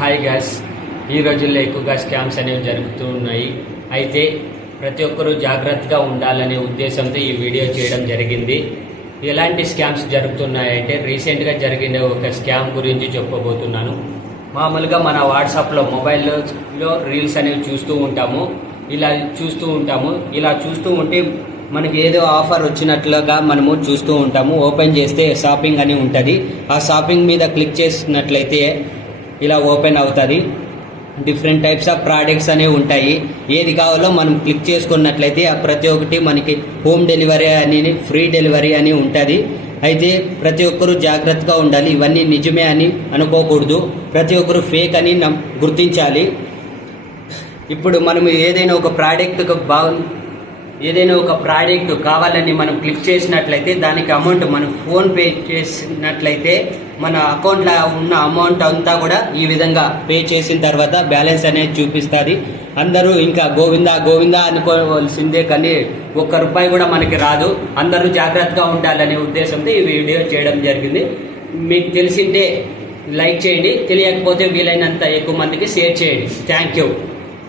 Hi guys, ఈ రోజుల్లో ఎక్కువగా స్కామ్స్ అనేవి జరుగుతూ ఉన్నాయి. అయితే ప్రతి ఒక్కరూ జాగ్రత్తగా ఉండాలనే ఉద్దేశంతో ఈ వీడియో చేయడం జరిగింది. ఎలాంటి స్కామ్స్ జరుగుతున్నాయంటే రీసెంట్గా జరిగిన ఒక స్కామ్ గురించి చెప్పబోతున్నాను. మామూలుగా మన వాట్సాప్లో మొబైల్లో రీల్స్ అనేవి చూస్తూ ఉంటాము. ఇలా చూస్తూ ఉంటే మనకి ఏదో ఆఫర్ వచ్చినట్లుగా మనము చూస్తూ ఉంటాము. ఓపెన్ చేస్తే షాపింగ్ అని ఉంటుంది. ఆ షాపింగ్ మీద క్లిక్ చేసినట్లయితే ఇలా ఓపెన్ అవుతుంది. డిఫరెంట్ టైప్స్ ఆఫ్ ప్రోడక్ట్స్ అనేవి ఉంటాయి. ఏది కావాలో మనం క్లిక్ చేసుకున్నట్లయితే ఆ ప్రతి ఒక్కటి మనకి హోమ్ డెలివరీ అని, ఫ్రీ డెలివరీ అని ఉంటుంది. అయితే ప్రతి ఒక్కరూ జాగ్రత్తగా ఉండాలి. ఇవన్నీ నిజమే అని అనుకోకూడదు. ప్రతి ఒక్కరు ఫేక్ అని గుర్తించాలి. ఇప్పుడు మనం ఏదైనా ఒక ప్రోడక్ట్ కావాలని మనం క్లిక్ చేసినట్లయితే దానికి అమౌంట్ మనం ఫోన్ పే చేసినట్లయితే మన అకౌంట్లో ఉన్న అమౌంట్ అంతా కూడా ఈ విధంగా పే చేసిన తర్వాత బ్యాలెన్స్ అనేది చూపిస్తుంది. అందరూ ఇంకా గోవిందా గోవిందా అనుకోవాల్సిందే, కానీ ₹1 కూడా మనకి రాదు. అందరూ జాగ్రత్తగా ఉండాలనే ఉద్దేశంతో ఈ వీడియో చేయడం జరిగింది. మీకు తెలిసింటే లైక్ చేయండి, తెలియకపోతే వీలైనంత ఎక్కువ మందికి షేర్ చేయండి. Thank you.